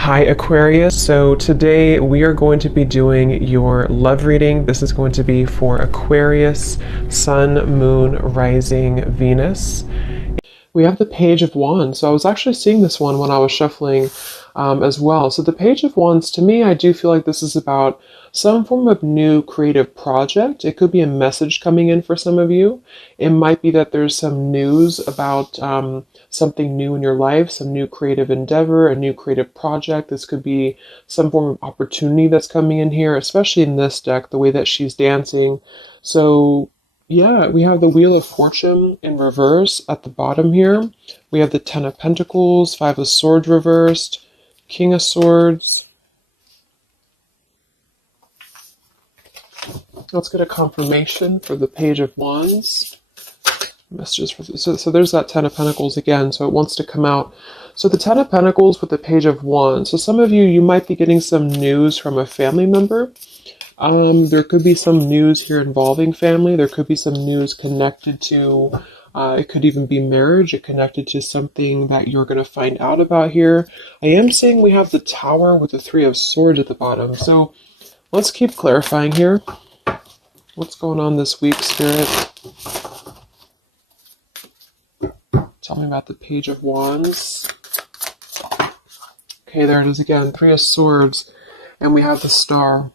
Hi Aquarius, so today we are going to be doing your love reading. This is going to be for Aquarius, Sun, Moon, Rising, Venus. We have the Page of Wands. So I was actually seeing this one when I was shuffling as well. So the Page of Wands, to me, I do feel like this is about some form of new creative project. It could be a message coming in for some of you. It might be that there's some news about something new in your life, some new creative endeavor, a new creative project. This could be some form of opportunity that's coming in here, especially in this deck, the way that she's dancing. So yeah, we have the Wheel of Fortune in reverse at the bottom here. We have the Ten of Pentacles, Five of Swords reversed, King of Swords. Let's get a confirmation for the Page of Wands. Messages for so there's that Ten of Pentacles again, so it wants to come out. So the Ten of Pentacles with the Page of Wands. So some of you might be getting some news from a family member. There could be some news here involving family. There could be some news connected to, it could even be marriage. It connected to something that you're going to find out about here. I am seeing we have the Tower with the Three of Swords at the bottom. So let's keep clarifying here. What's going on this week, Spirit? Tell me about the Page of Wands. Okay, there it is again. Three of Swords. And we have the Star.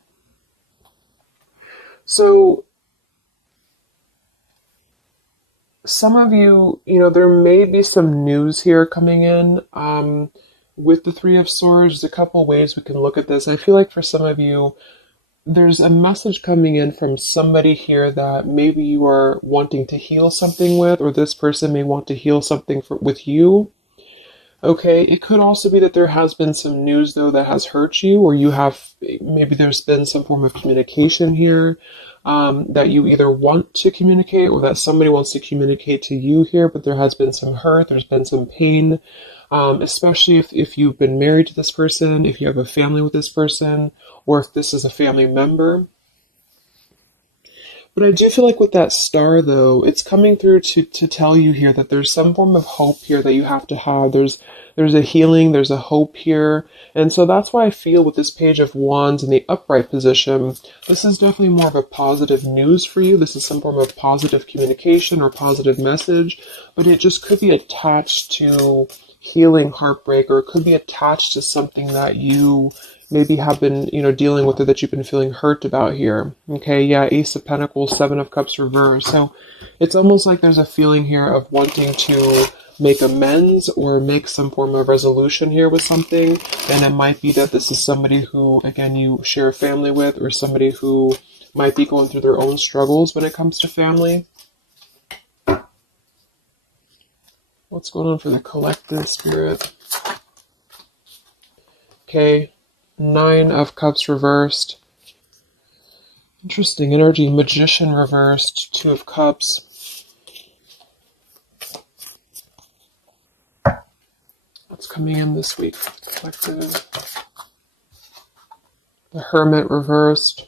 So, some of you, there may be some news here coming in with the Three of Swords. There's a couple ways we can look at this. I feel like for some of you, there's a message coming in from somebody here that maybe you are wanting to heal something with, or this person may want to heal something with you. Okay, it could also be that there has been some news, though, that has hurt you, or maybe there's been some form of communication here that you either want to communicate or that somebody wants to communicate to you here, but there has been some hurt, there's been some pain, especially if you've been married to this person, if you have a family with this person, or if this is a family member. But I do feel like with that Star, though, it's coming through to tell you here that there's some form of hope here that you have to have. There's a healing, there's a hope here. And so that's why I feel with this Page of Wands in the upright position, this is definitely more of a positive news for you. This is some form of positive communication or positive message, but it just could be attached to healing heartbreak, or it could be attached to something that you maybe have been, dealing with, or that you've been feeling hurt about here. Okay, yeah, Ace of Pentacles, Seven of Cups reversed. So it's almost like there's a feeling here of wanting to make amends or make some form of resolution here with something. And it might be that this is somebody who, again, you share a family with, or somebody who might be going through their own struggles when it comes to family. What's going on for the collective, Spirit? Okay. Nine of Cups reversed. Interesting energy. Magician reversed. Two of Cups. What's coming in this week for the collective? The Hermit reversed.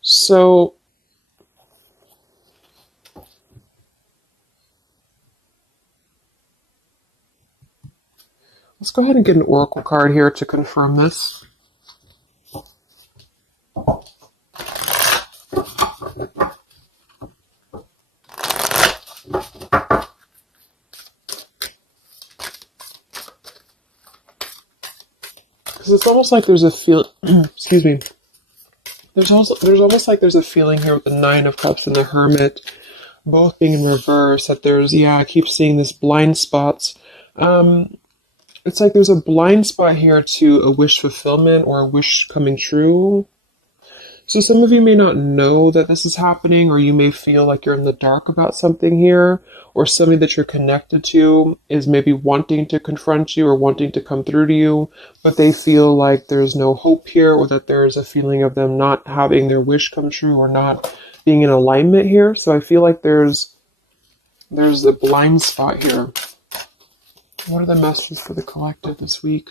So let's go ahead and get an oracle card here to confirm this. Because it's almost like there's a feel. Excuse me. There's almost like there's a feeling here with the Nine of Cups and the Hermit, both being in reverse. That I keep seeing this blind spots. It's like there's a blind spot here to a wish fulfillment or a wish coming true. So some of you may not know that this is happening, or you may feel like you're in the dark about something here, or somebody that you're connected to is maybe wanting to confront you or wanting to come through to you, but they feel like there's no hope here, or that there's a feeling of them not having their wish come true or not being in alignment here. So I feel like there's a blind spot here. What are the messages for the collective this week?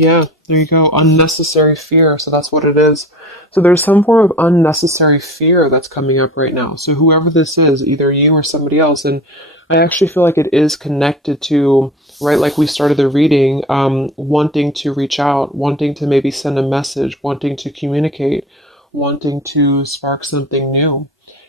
Yeah, there you go. Unnecessary fear. So that's what it is. So there's some form of unnecessary fear that's coming up right now. So whoever this is, either you or somebody else, and I actually feel like it is connected to, right, like we started the reading, wanting to reach out, wanting to maybe send a message, wanting to communicate, wanting to spark something new.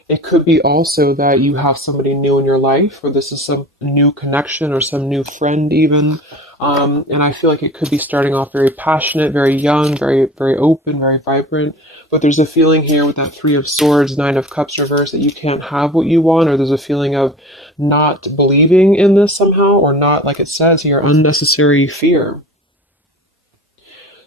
It could be also that you have somebody new in your life, or this is some new connection or some new friend even. And I feel like it could be starting off very passionate, very young, very, very open, very vibrant. But there's a feeling here with that Three of Swords, Nine of Cups reverse that you can't have what you want, or there's a feeling of not believing in this somehow, or not, like it says here, unnecessary fear.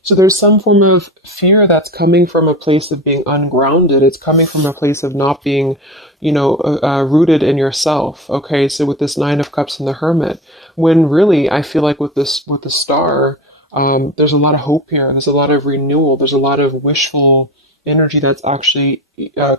So there's some form of fear that's coming from a place of being ungrounded. It's coming from a place of not being, rooted in yourself. Okay, so with this Nine of Cups and the Hermit, when really I feel like with the Star, there's a lot of hope here. There's a lot of renewal. There's a lot of wishful energy that's actually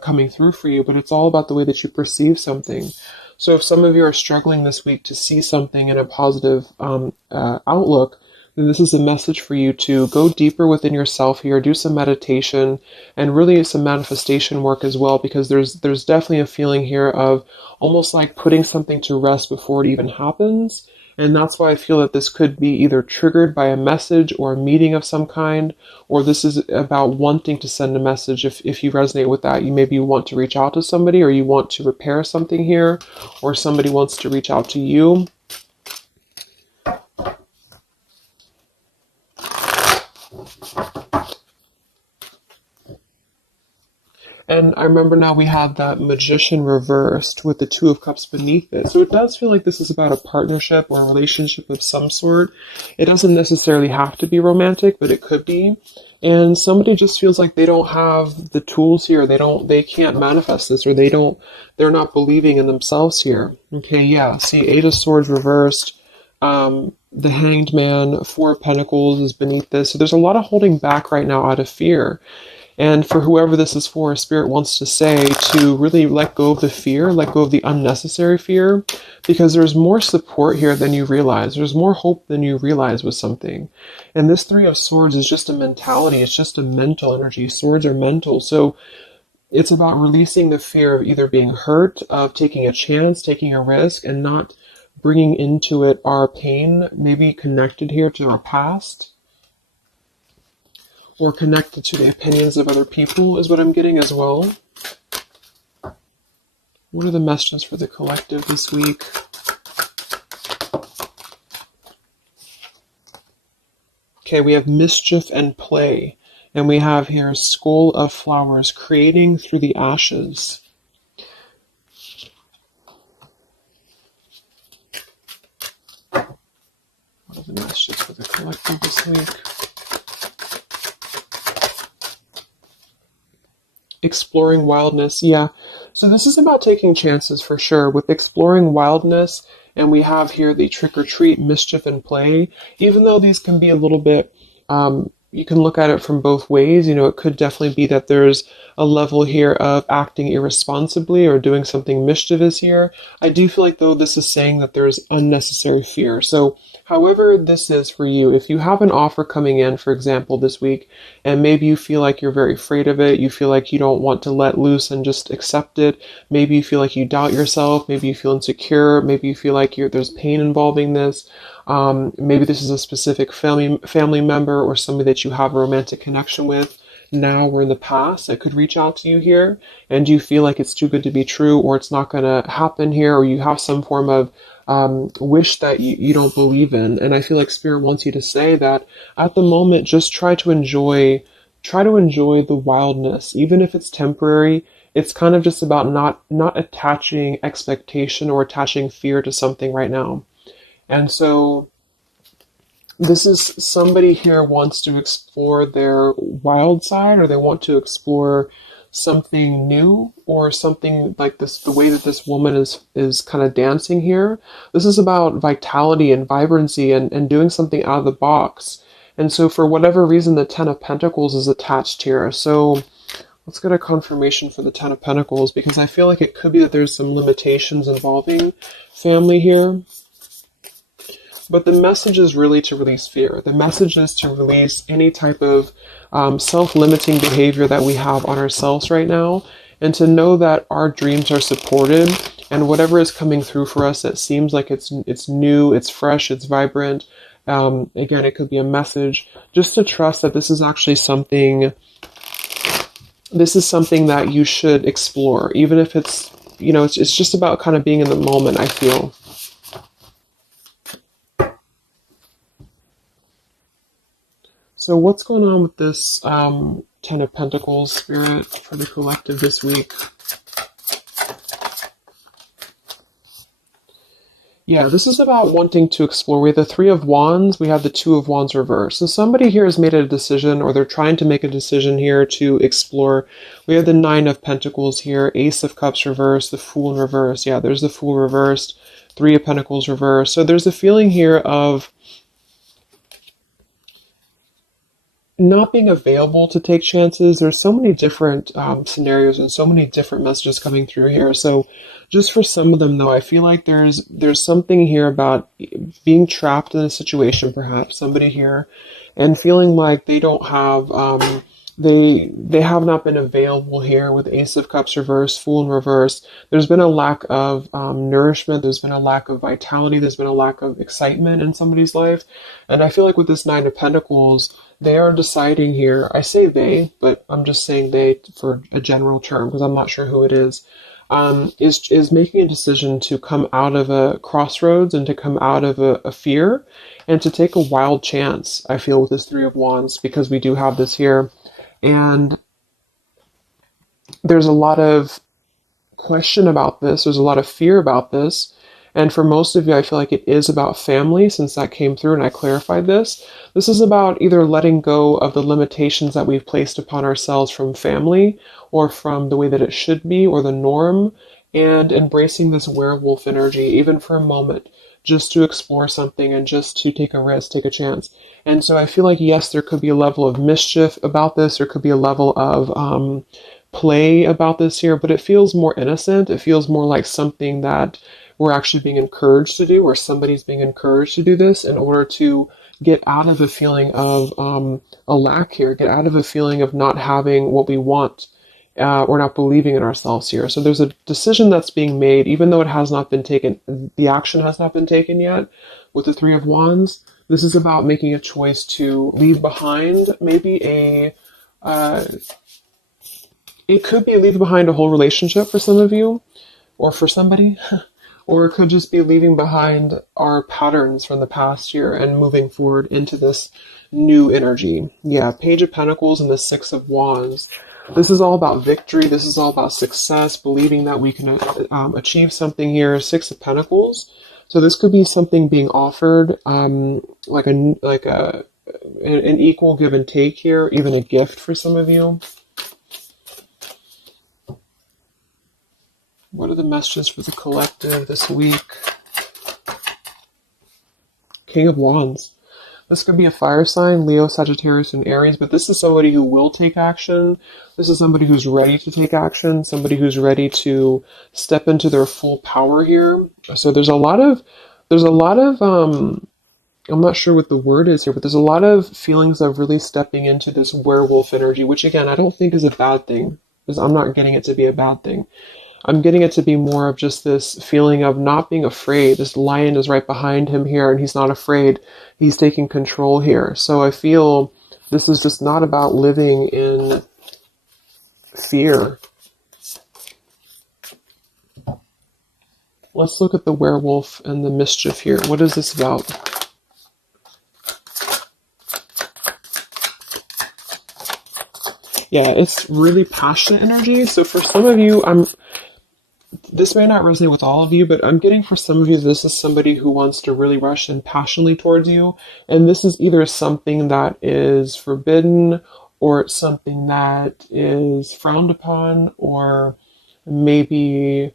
coming through for you. But it's all about the way that you perceive something. So if some of you are struggling this week to see something in a positive outlook, then this is a message for you to go deeper within yourself here, do some meditation, and really some manifestation work as well, because there's definitely a feeling here of almost like putting something to rest before it even happens. And that's why I feel that this could be either triggered by a message or a meeting of some kind, or this is about wanting to send a message. If you resonate with that, you maybe want to reach out to somebody, or you want to repair something here, or somebody wants to reach out to you. And I remember now we have that Magician reversed with the Two of Cups beneath it. So it does feel like this is about a partnership or a relationship of some sort. It doesn't necessarily have to be romantic, but it could be. And somebody just feels like they don't have the tools here. They can't manifest this, or they're not believing in themselves here. Okay, yeah. See, Eight of Swords reversed. The Hanged Man, Four of Pentacles is beneath this. So there's a lot of holding back right now out of fear. And for whoever this is for, Spirit wants to say to really let go of the fear, let go of the unnecessary fear, because there's more support here than you realize. There's more hope than you realize with something. And this Three of Swords is just a mentality. It's just a mental energy. Swords are mental. So it's about releasing the fear of either being hurt, of taking a chance, taking a risk, and not bringing into it our pain, maybe connected here to our past, or connected to the opinions of other people is what I'm getting as well. What are the messages for the collective this week? Okay, we have mischief and play. And we have here Skull of Flowers, creating through the ashes. What are the messages for the collective this week? Exploring wildness. Yeah. So this is about taking chances for sure with exploring wildness. And we have here the trick or treat, mischief and play. Even though these can be a little bit, you can look at it from both ways. It could definitely be that there's a level here of acting irresponsibly or doing something mischievous here. I do feel like, though, this is saying that there's unnecessary fear. So however this is for you, if you have an offer coming in, for example, this week, and maybe you feel like you're very afraid of it, you feel like you don't want to let loose and just accept it, maybe you feel like you doubt yourself, maybe you feel insecure, maybe you feel like there's pain involving this, maybe this is a specific family member or somebody that you have a romantic connection with now or in the past that could reach out to you here, and you feel like it's too good to be true, or it's not going to happen here, or you have some form of wish that you don't believe in. And I feel like Spirit wants you to say that at the moment, just try to enjoy the wildness, even if it's temporary. It's kind of just about not attaching expectation or attaching fear to something right now. And so this is somebody here wants to explore their wild side, or they want to explore something new, or something like this, the way that this woman is kind of dancing here. This is about vitality and vibrancy and doing something out of the box. And so for whatever reason, the Ten of Pentacles is attached here. So let's get a confirmation for the Ten of Pentacles, because I feel like it could be that there's some limitations involving family here. But the message is really to release fear. The message is to release any type of self-limiting behavior that we have on ourselves right now, and to know that our dreams are supported, and whatever is coming through for us that seems like it's new, it's fresh, it's vibrant. Again, it could be a message, just to trust that this is actually something. This is something that you should explore, even if it's, you know, it's just about kind of being in the moment, I feel. So what's going on with this Ten of Pentacles, Spirit, for the collective this week? Yeah, this is about wanting to explore. We have the Three of Wands, we have the Two of Wands reversed. So somebody here has made a decision, or they're trying to make a decision here to explore. We have the Nine of Pentacles here, Ace of Cups reversed, the Fool in reverse. Yeah, there's the Fool reversed, Three of Pentacles reversed. So there's a feeling here of not being available to take chances. There's so many different scenarios and so many different messages coming through here. So just for some of them, though, I feel like there's something here about being trapped in a situation, perhaps somebody here, and feeling like they don't have they have not been available here with Ace of Cups reversed, Fool in reverse. There's been a lack of nourishment. There's been a lack of vitality. There's been a lack of excitement in somebody's life. And I feel like with this Nine of Pentacles, they are deciding here, I say they, but I'm just saying they for a general term because I'm not sure who it is making a decision to come out of a crossroads and to come out of a fear and to take a wild chance, I feel, with this Three of Wands, because we do have this here. And there's a lot of question about this. There's a lot of fear about this. And for most of you, I feel like it is about family, since that came through and I clarified this. This is about either letting go of the limitations that we've placed upon ourselves from family, or from the way that it should be, or the norm, and embracing this werewolf energy, even for a moment, just to explore something and just to take a risk, take a chance. And so I feel like, yes, there could be a level of mischief about this. There could be a level of play about this here, but it feels more innocent. It feels more like something that we're actually being encouraged to do, or somebody's being encouraged to do this in order to get out of a feeling of a lack here, get out of a feeling of not having what we want, or not believing in ourselves here. So there's a decision that's being made, even though it has not been taken, the action has not been taken yet with the Three of Wands. This is about making a choice to leave behind maybe it could be leaving behind a whole relationship for some of you, or for somebody. Or it could just be leaving behind our patterns from the past year and moving forward into this new energy. Yeah, Page of Pentacles and the Six of Wands. This is all about victory. This is all about success, believing that we can achieve something here. Six of Pentacles. So this could be something being offered, like an equal give and take here, even a gift for some of you. What are the messages for the collective this week? King of Wands. This could be a fire sign, Leo, Sagittarius, and Aries, but this is somebody who will take action. This is somebody who's ready to take action, somebody who's ready to step into their full power here. So there's a lot of, I'm not sure what the word is here, but there's a lot of feelings of really stepping into this werewolf energy, which again, I don't think is a bad thing, because I'm not getting it to be a bad thing. I'm getting it to be more of just this feeling of not being afraid. This lion is right behind him here, and he's not afraid. He's taking control here. So I feel this is just not about living in fear. Let's look at the werewolf and the mischief here. What is this about? Yeah, it's really passionate energy. So for some of you, this may not resonate with all of you, but I'm getting for some of you, this is somebody who wants to really rush in passionately towards you. And this is either something that is forbidden, or it's something that is frowned upon, or maybe,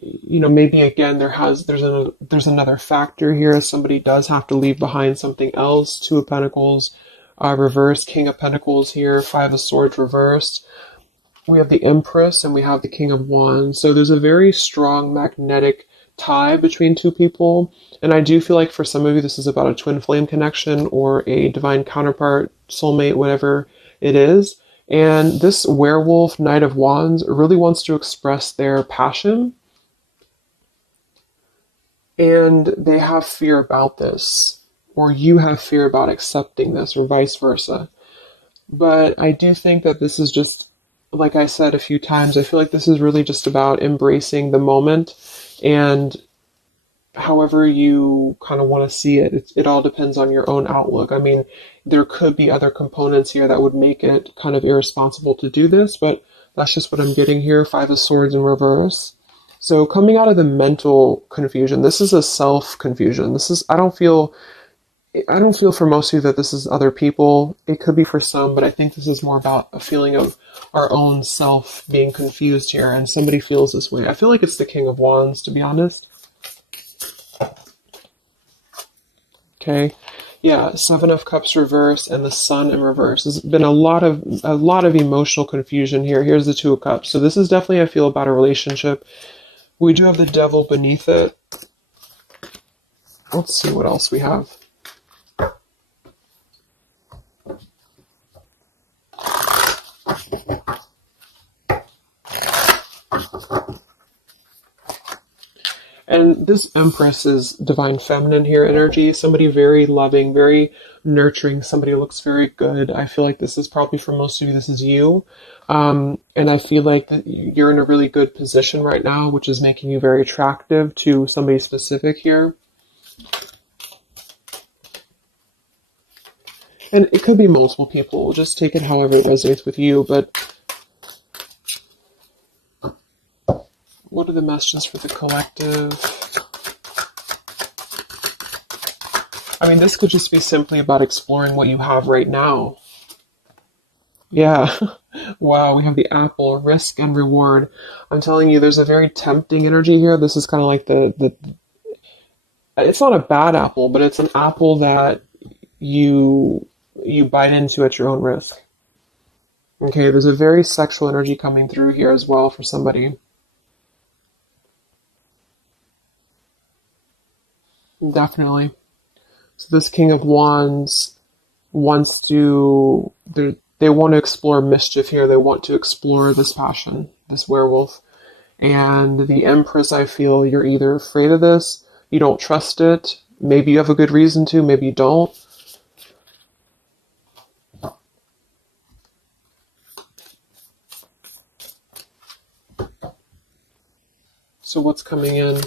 you know, maybe again, there's another factor here. Somebody does have to leave behind something else. Two of Pentacles reversed, King of Pentacles here, Five of Swords reversed. We have the Empress and we have the King of Wands. So there's a very strong magnetic tie between two people. And I do feel like for some of you, this is about a twin flame connection or a divine counterpart, soulmate, whatever it is. And this werewolf, Knight of Wands, really wants to express their passion. And they have fear about this, or you have fear about accepting this, or vice versa. But I do think that this is just, like I said a few times, I feel like this is really just about embracing the moment, and however you kind of want to see it, it all depends on your own outlook. I mean, there could be other components here that would make it kind of irresponsible to do this, but that's just what I'm getting here. Five of Swords in reverse. So coming out of the mental confusion, this is a self-confusion. This is, I don't feel for most of you that this is other people. It could be for some, but I think this is more about a feeling of our own self being confused here, and somebody feels this way. I feel like it's the King of Wands, to be honest. Okay, yeah, Seven of Cups reverse and the Sun in reverse. There's been a lot of emotional confusion here. Here's the Two of Cups. So this is definitely, I feel, about a relationship. We do have the Devil beneath it. Let's see what else we have. And this Empress is divine feminine here energy. Somebody very loving, very nurturing. Somebody who looks very good. I feel like this is probably for most of you, this is you. And I feel like that you're in a really good position right now, which is making you very attractive to somebody specific here. And it could be multiple people. Just take it however it resonates with you. But what are the messages for the collective? I mean, this could just be simply about exploring what you have right now. Yeah. Wow, we have the apple, risk and reward. I'm telling you, there's a very tempting energy here. This is kind of like it's not a bad apple, but it's an apple that you bite into at your own risk. Okay, there's a very sexual energy coming through here as well for somebody. Definitely. So this King of Wands wants to, they want to explore mischief here. They want to explore this passion, this werewolf. And the Empress, I feel you're either afraid of this, you don't trust it, maybe you have a good reason to, maybe you don't. So what's coming in?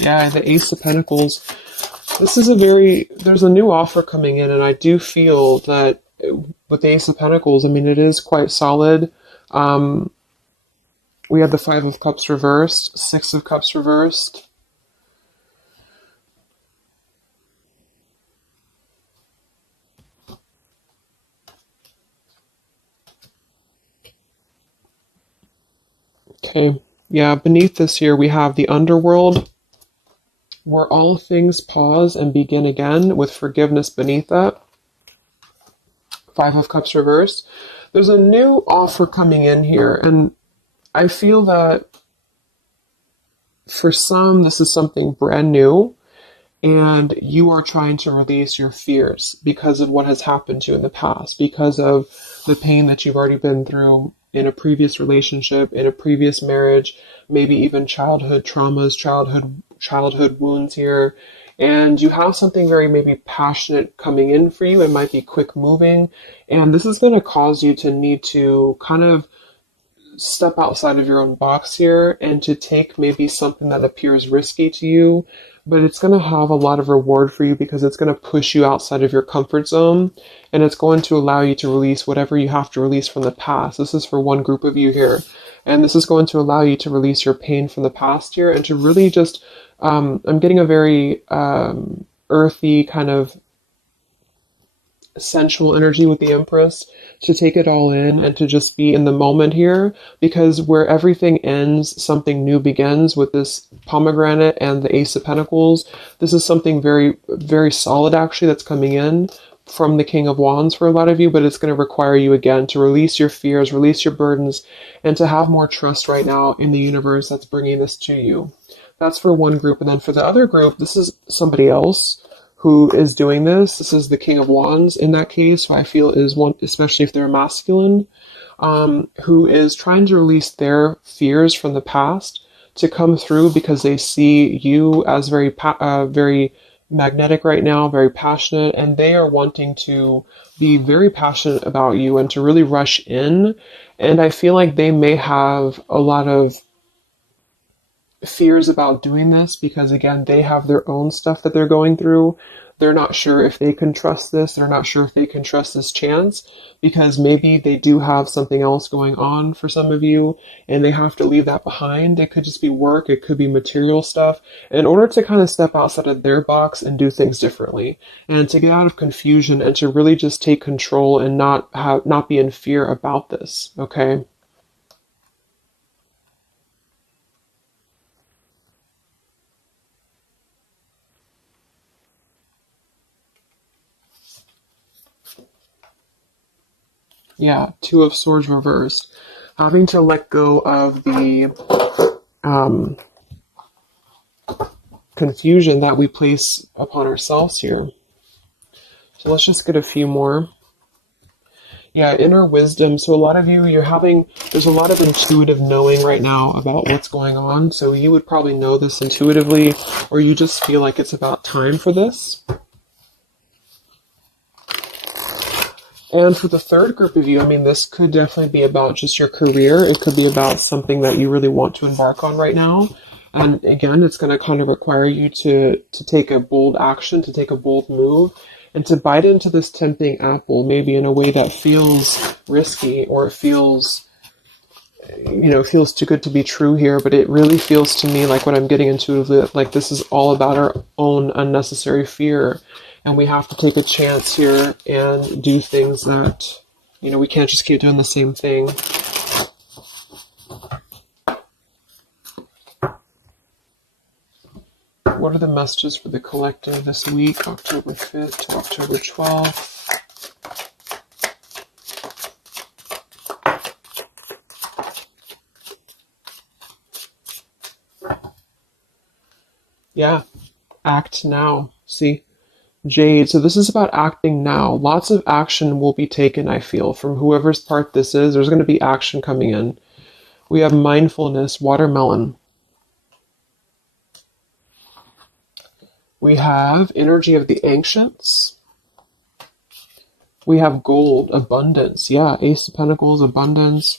Yeah, the Ace of Pentacles. This is there's a new offer coming in, and I do feel that with the Ace of Pentacles, I mean, it is quite solid. We have the Five of Cups reversed, Six of Cups reversed. Okay, yeah, beneath this here, we have the Underworld, where all things pause and begin again, with forgiveness beneath that. Five of Cups reversed. There's a new offer coming in here, and I feel that for some, this is something brand new, and you are trying to release your fears because of what has happened to you in the past, because of the pain that you've already been through in a previous relationship, in a previous marriage, maybe even childhood traumas, childhood wounds here. And you have something very maybe passionate coming in for you. It might be quick moving. And this is going to cause you to need to kind of step outside of your own box here and to take maybe something that appears risky to you, but it's going to have a lot of reward for you because it's going to push you outside of your comfort zone, and it's going to allow you to release whatever you have to release from the past. This is for one group of you here, and this is going to allow you to release your pain from the past here and to really just, I'm getting a very earthy kind of sensual energy with the Empress, to take it all in and to just be in the moment here, because where everything ends, something new begins with this pomegranate and the Ace of Pentacles. This is something very, very solid actually that's coming in from the King of Wands for a lot of you, but it's going to require you again to release your fears, release your burdens, and to have more trust right now in the universe that's bringing this to you. That's for one group. And then for the other group, this is somebody else who is doing this. This is the King of Wands in that case, who I feel is one, especially if they're masculine, who is trying to release their fears from the past to come through because they see you as very magnetic right now, very passionate, and they are wanting to be very passionate about you and to really rush in. And I feel like they may have a lot of fears about doing this because, again, they have their own stuff that they're going through. They're not sure if they can trust this. They're not sure if they can trust this chance because maybe they do have something else going on for some of you and they have to leave that behind. It could just be work. It could be material stuff in order to kind of step outside of their box and do things differently and to get out of confusion and to really just take control and not be in fear about this. Okay. Yeah, Two of Swords reversed. Having to let go of the confusion that we place upon ourselves here. So let's just get a few more. Yeah, inner wisdom. So a lot of you, there's a lot of intuitive knowing right now about what's going on. So you would probably know this intuitively, or you just feel like it's about time for this. And for the third group of you, I mean, this could definitely be about just your career. It could be about something that you really want to embark on right now. And again, it's going to kind of require you to take a bold action, to take a bold move, and to bite into this tempting apple, maybe in a way that feels risky or it feels too good to be true here. But it really feels to me like what I'm getting intuitively, like this is all about our own unnecessary fear. And we have to take a chance here and do things that, we can't just keep doing the same thing. What are the messages for the collective this week, October 5th to October 12th? Yeah, act now. See? Jade, so this is about acting now. Lots of action will be taken, I feel, from whoever's part this is. There's going to be action coming in. We have mindfulness, watermelon. We have energy of the ancients. We have gold, abundance. Yeah, Ace of Pentacles, abundance.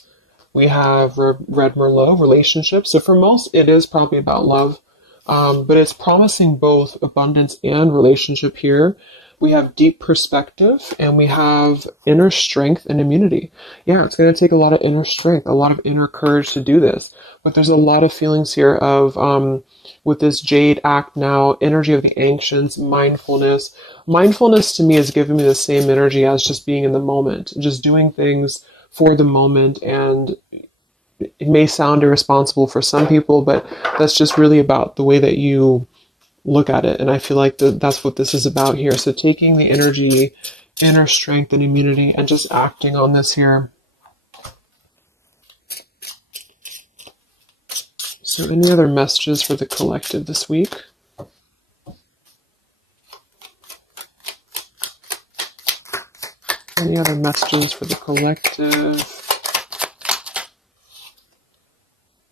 We have Red Merlot, relationships. So for most, it is probably about love. But it's promising both abundance and relationship here. We have deep perspective and we have inner strength and immunity. Yeah, it's going to take a lot of inner strength, a lot of inner courage to do this. But there's a lot of feelings here of, with this Jade, act now, energy of the ancients, mindfulness. Mindfulness to me is giving me the same energy as just being in the moment, just doing things for the moment. And it may sound irresponsible for some people, but that's just really about the way that you look at it. And I feel like that's what this is about here. So taking the energy, inner strength and immunity and just acting on this here. So any other messages for the collective this week? Any other messages for the collective?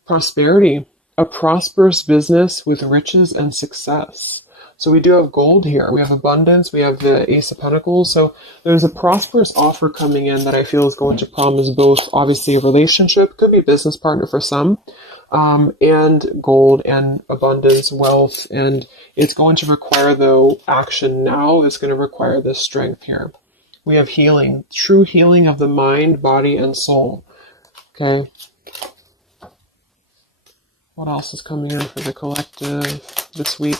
Prosperity, a prosperous business with riches and success. So we do have gold here. We have abundance. We have the Ace of Pentacles. So there's a prosperous offer coming in that I feel is going to promise both, obviously, a relationship, could be a business partner for some, and gold and abundance, wealth. And it's going to require, though, action now. It's going to require this strength here. We have healing, true healing of the mind, body, and soul. Okay. What else is coming in for the collective this week?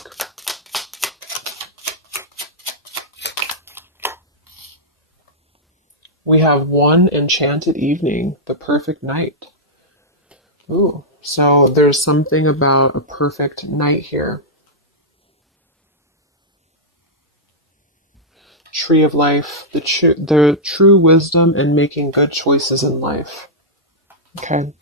We have one enchanted evening, the perfect night. Ooh, so there's something about a perfect night here. Tree of life, the true wisdom and making good choices in life. Okay.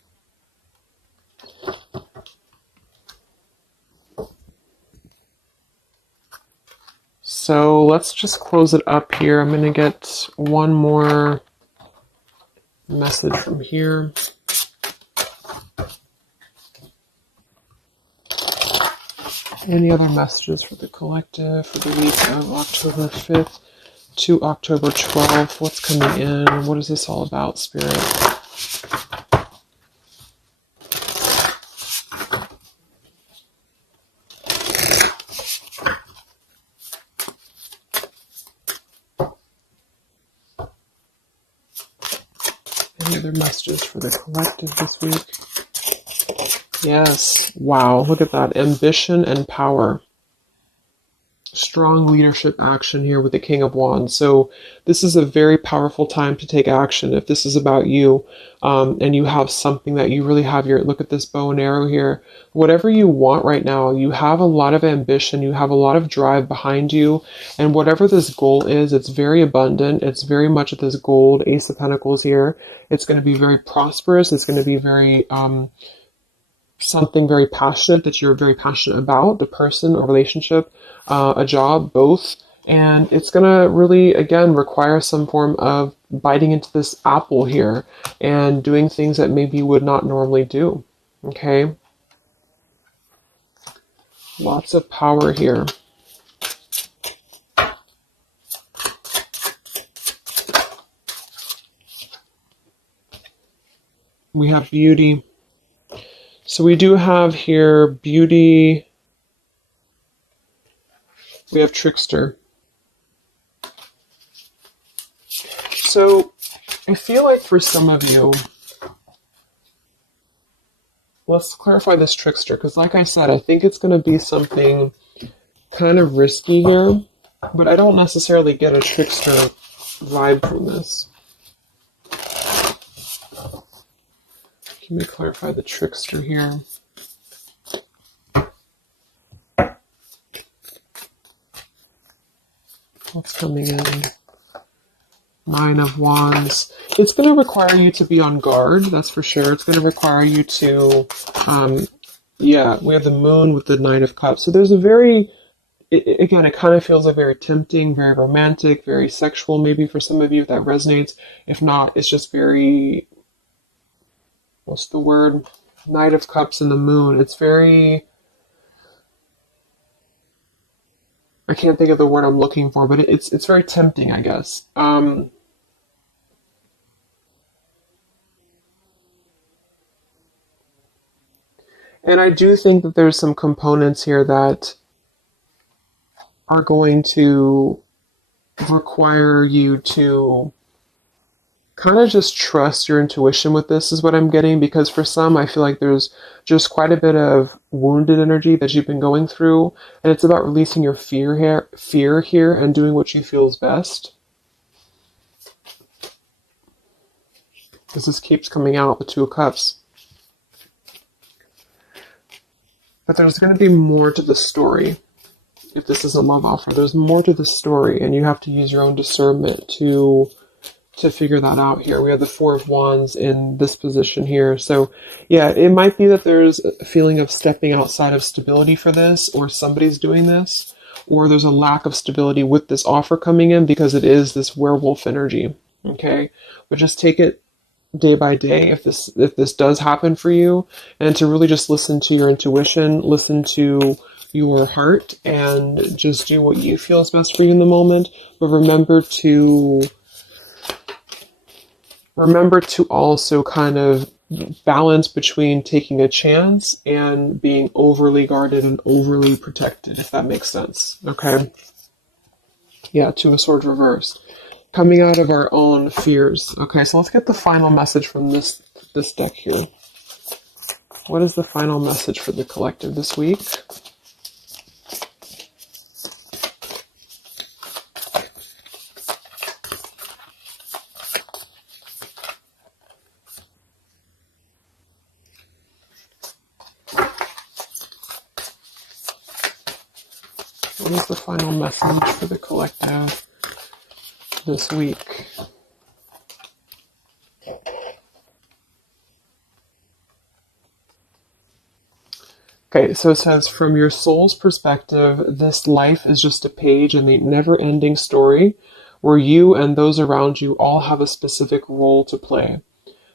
So let's just close it up here. I'm going to get one more message from here. Any other messages for the collective for the week of October 5th to October 12th? What's coming in? What is this all about, Spirit? Any other messages for the collective this week? Yes. Wow. Look at that. Ambition and power. Strong leadership action here with the King of Wands. So this is a very powerful time to take action. If this is about you, and you have something that you really have your, look at this bow and arrow here, whatever you want right now, you have a lot of ambition, you have a lot of drive behind you, and whatever this goal is, it's very abundant. It's very much at this gold, Ace of Pentacles here. It's going to be very prosperous. It's going to be very, something very passionate that you're very passionate about, the person or relationship, a job, both. And it's going to really, again, require some form of biting into this apple here and doing things that maybe you would not normally do. Okay? Lots of power here. We have beauty. So we do have here beauty. We have trickster. So I feel like for some of you, let's clarify this trickster, because like I said, I think it's going to be something kind of risky here, but I don't necessarily get a trickster vibe from this. Let me clarify the trickster here. What's coming in? Nine of Wands. It's going to require you to be on guard, that's for sure. It's going to require you to, yeah, we have the Moon with the Nine of Cups. So there's a very, again, it kind of feels like very tempting, very romantic, very sexual, maybe for some of you if that resonates. If not, it's just very, what's the word? Knight of Cups and the Moon. It's very, I can't think of the word I'm looking for, but it's very tempting, I guess. And I do think that there's some components here that are going to require you to kind of just trust your intuition with this, is what I'm getting, because for some, I feel like there's just quite a bit of wounded energy that you've been going through, and it's about releasing your fear here and doing what you feel is best. Because this keeps coming out, the Two of Cups. But there's going to be more to the story. If this is a love offer, there's more to the story, and you have to use your own discernment to figure that out here. We have the Four of Wands in this position here. So yeah, it might be that there's a feeling of stepping outside of stability for this, or somebody's doing this, or there's a lack of stability with this offer coming in because it is this werewolf energy. Okay, but just take it day by day if this does happen for you, and to really just listen to your intuition, listen to your heart, and just do what you feel is best for you in the moment. But remember to also kind of balance between taking a chance and being overly guarded and overly protected, if that makes sense. Okay? Yeah, Two of Swords reversed. Coming out of our own fears. Okay, so let's get the final message from this deck here. What is the final message for the collective this week? What is the final message for the collective this week. Okay, so it says, from your soul's perspective, this life is just a page in the never-ending story where you and those around you all have a specific role to play.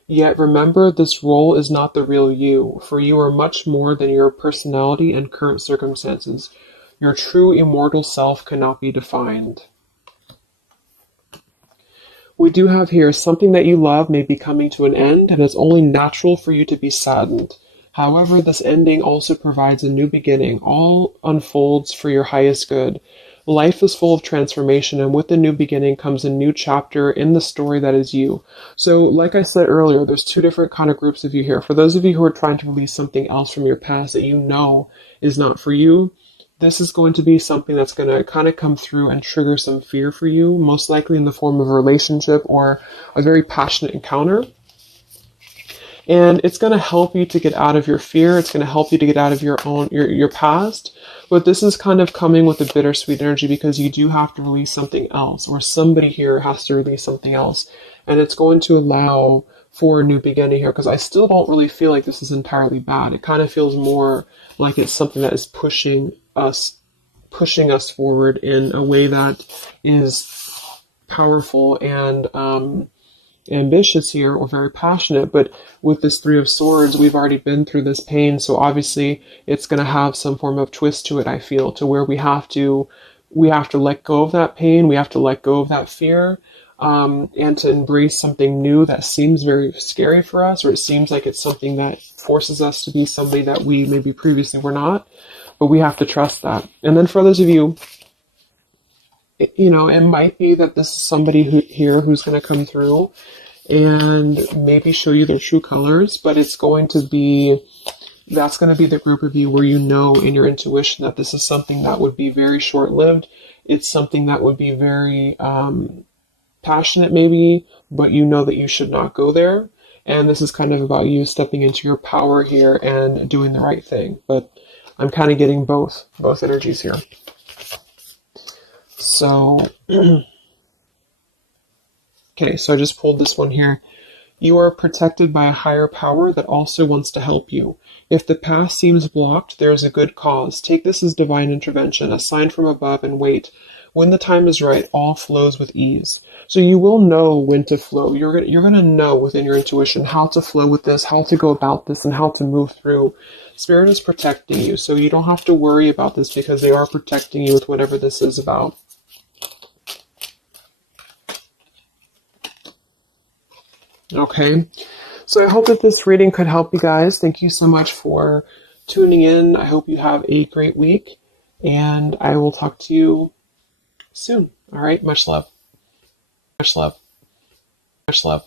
Yet remember, this role is not the real you, for you are much more than your personality and current circumstances. Your true immortal self cannot be defined. We do have here, something that you love may be coming to an end, and it's only natural for you to be saddened. However, this ending also provides a new beginning. All unfolds for your highest good. Life is full of transformation, and with the new beginning comes a new chapter in the story that is you. So, like I said earlier, there's two different kind of groups of you here. For those of you who are trying to release something else from your past that you know is not for you, this is going to be something that's going to kind of come through and trigger some fear for you, most likely in the form of a relationship or a very passionate encounter. And it's going to help you to get out of your fear. It's going to help you to get out of your past. But this is kind of coming with a bittersweet energy because you do have to release something else, or somebody here has to release something else. And it's going to allow for a new beginning here, because I still don't really feel like this is entirely bad. It kind of feels more like it's something that is pushing us forward in a way that is powerful and ambitious here, or very passionate. But with this Three of Swords, we've already been through this pain, so obviously it's going to have some form of twist to it, I feel, to where we have to let go of that pain, we have to let go of that fear, and to embrace something new that seems very scary for us, or it seems like it's something that forces us to be somebody that we maybe previously were not, but we have to trust that. And then for those of you, you know, it might be that this is somebody who's going to come through and maybe show you their true colors, but that's going to be the group of you where you know in your intuition that this is something that would be very short-lived. It's something that would be very passionate maybe, but you know that you should not go there. And this is kind of about you stepping into your power here and doing the right thing. But I'm kind of getting both energies here. So, okay, so I just pulled this one here. You are protected by a higher power that also wants to help you. If the path seems blocked, there is a good cause. Take this as divine intervention, a sign from above, and wait. When the time is right, all flows with ease. So you will know when to flow. You're gonna know within your intuition how to flow with this, how to go about this, and how to move through. Spirit is protecting you, so you don't have to worry about this because they are protecting you with whatever this is about. Okay, so I hope that this reading could help you guys. Thank you so much for tuning in. I hope you have a great week, and I will talk to you soon. All right, much love. Much love. Much love.